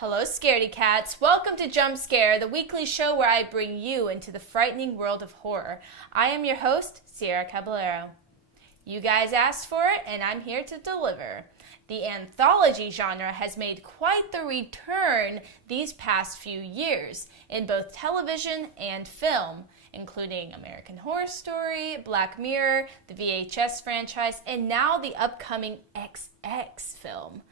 Hello, scaredy cats. Welcome to Jump Scare, the weekly show where I bring you into the frightening world of horror. I am your host, Sierra Caballero. You guys asked for it, and I'm here to deliver. The anthology genre has made quite the return these past few years in both television and film, including American Horror Story, Black Mirror, the VHS franchise, and now the upcoming XX film.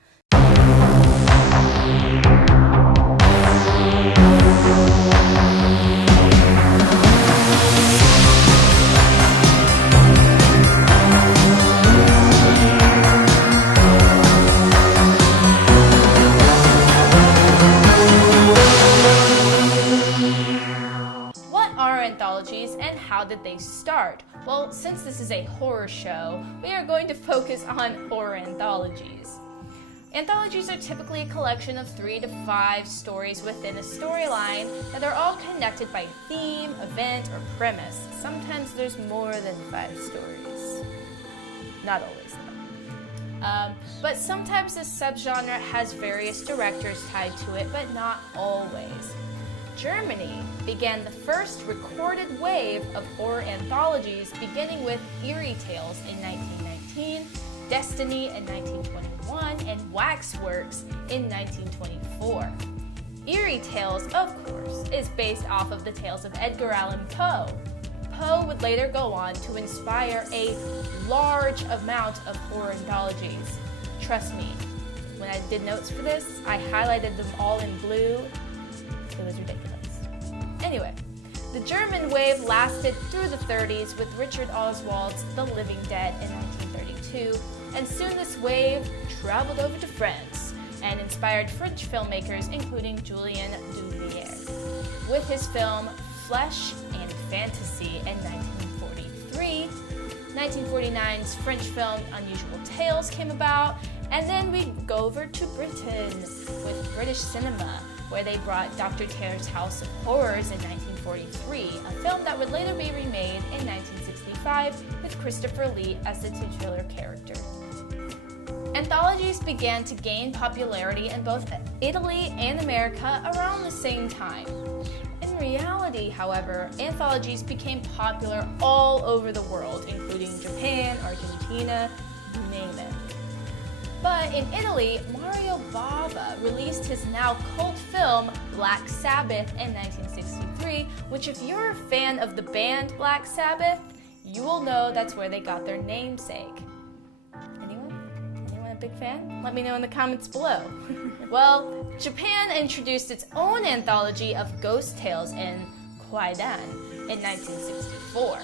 Anthologies and how did they start? Well, since this is a horror show, we are going to focus on horror anthologies. Anthologies are typically a collection of 3 to 5 stories within a storyline that are all connected by theme, event, or premise. Sometimes there's more than 5 stories. Not always, though. But sometimes this subgenre has various directors tied to it, but not always. Germany began the first recorded wave of horror anthologies, beginning with Eerie Tales in 1919, Destiny in 1921, and Waxworks in 1924. Eerie Tales, of course, is based off of the tales of Edgar Allan Poe. Poe would later go on to inspire a large amount of horror anthologies. Trust me, when I did notes for this, I highlighted them all in blue. It was ridiculous. Anyway, the German wave lasted through the 30s with Richard Oswald's The Living Dead in 1932, and soon this wave traveled over to France and inspired French filmmakers including Julien Duvier with his film Flesh and Fantasy in 1943. 1949's French film Unusual Tales came about, and then we go over to Britain with British cinema, where they brought Dr. Terror's House of Horrors in 1943, a film that would later be remade in 1965 with Christopher Lee as the titular character. Anthologies began to gain popularity in both Italy and America around the same time. In reality, however, anthologies became popular all over the world, including Japan, Argentina, you name it. But in Italy, Mario Bava released his now cult film Black Sabbath in 1963, which if you're a fan of the band Black Sabbath, you will know that's where they got their namesake. Anyone a big fan? Let me know in the comments below. Well, Japan introduced its own anthology of ghost tales in Kwaidan in 1964.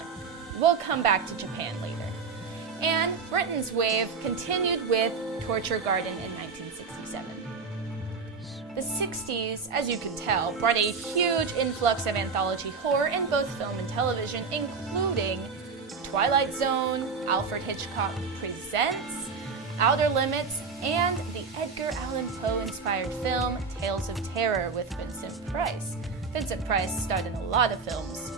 We'll come back to Japan later. And Britain's wave continued with Torture Garden in 1967. The 60s, as you can tell, brought a huge influx of anthology horror in both film and television, including Twilight Zone, Alfred Hitchcock Presents, Outer Limits, and the Edgar Allan Poe inspired film Tales of Terror with Vincent Price. Vincent Price starred in a lot of films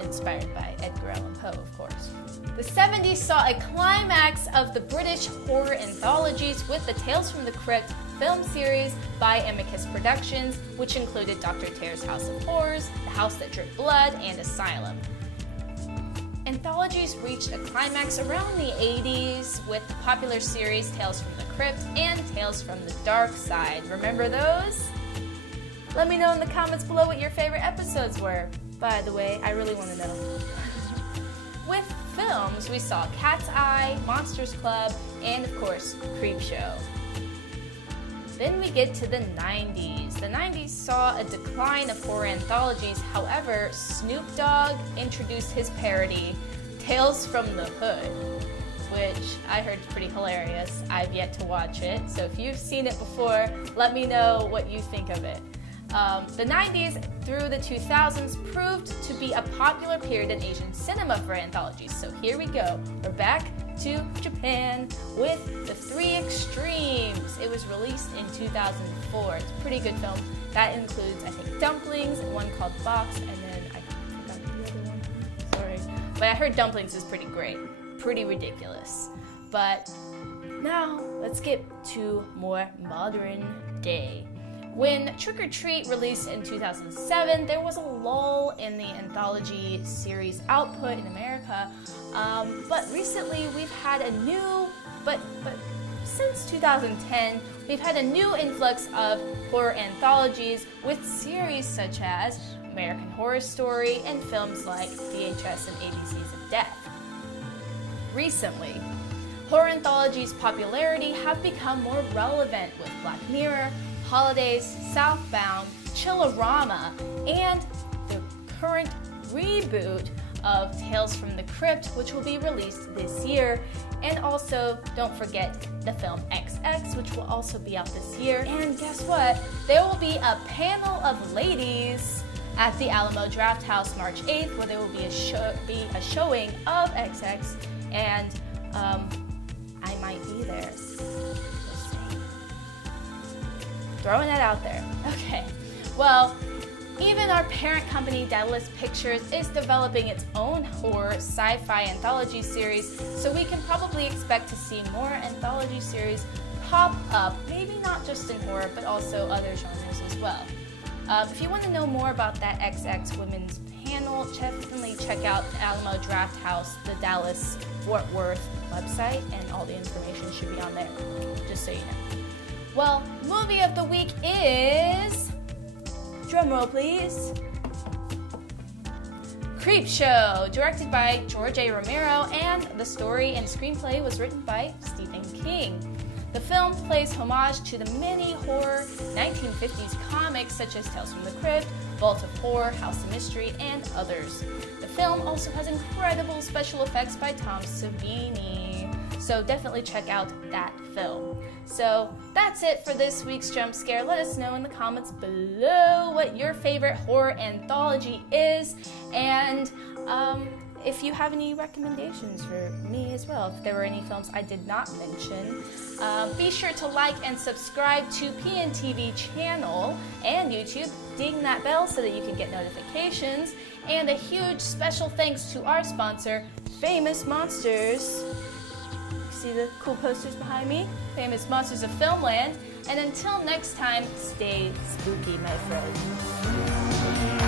inspired by Edgar Allan Poe, of course. The 70s saw a climax of the British horror anthologies with the Tales from the Crypt film series by Amicus Productions, which included Dr. Terror's House of Horrors, The House That Dripped Blood, and Asylum. Anthologies reached a climax around the 80s with the popular series Tales from the Crypt and Tales from the Dark Side. Remember those? Let me know in the comments below what your favorite episodes were. By the way, I really want to know. With films, we saw Cat's Eye, Monsters Club, and of course, Creepshow. Then we get to the 90s. The 90s saw a decline of horror anthologies. However, Snoop Dogg introduced his parody, Tales from the Hood, which I heard is pretty hilarious. I've yet to watch it, so if you've seen it before, let me know what you think of it. The 90s through the 2000s proved to be a popular period in Asian cinema for anthologies. So here we go. We're back to Japan with The Three Extremes. It was released in 2004. It's a pretty good film. That includes, I think, Dumplings, and one called Box, and then I forgot the other one. Sorry. But I heard Dumplings is pretty great. Pretty ridiculous. But now, let's get to more modern day. When Trick or Treat released in 2007, there was a lull in the Anthology series output in America, but recently we've had a new, but since 2010, we've had a new influx of horror anthologies with series such as American Horror Story and films like VHS and ABCs of Death. Recently, horror anthologies' popularity have become more relevant with Black Mirror, Holidays, Southbound, Chillerama, and the current reboot of Tales from the Crypt, which will be released this year. And also, don't forget the film XX, which will also be out this year. And guess what? There will be a panel of ladies at the Alamo Drafthouse March 8th, where there will be a showing of XX, and I might be there. Just saying. Throwing that out there. Okay. Well, even our parent company, Daedalus Pictures, is developing its own horror sci-fi anthology series, so we can probably expect to see more anthology series pop up, maybe not just in horror, but also other genres as well. If you want to know more about that XX Women's panel, definitely check out the Alamo Drafthouse, the Dallas Fort Worth website, and all the information should be on there, just so you know. Well, movie of the week is... drumroll please. Creepshow, directed by George A. Romero, and the story and screenplay was written by Stephen King. The film plays homage to the many horror 1950s comics such as Tales from the Crypt, Vault of Horror, House of Mystery, and others. The film also has incredible special effects by Tom Savini, so definitely check out that film. So that's it for this week's Jump Scare. Let us know in the comments below what your favorite horror anthology is, and if you have any recommendations for me as well, if there were any films I did not mention. Be sure to like and subscribe to PNTV channel and YouTube. Ding that bell so that you can get notifications. And a huge special thanks to our sponsor, Famous Monsters. See the cool posters behind me? Famous Monsters of Filmland. And until next time, stay spooky, my friends.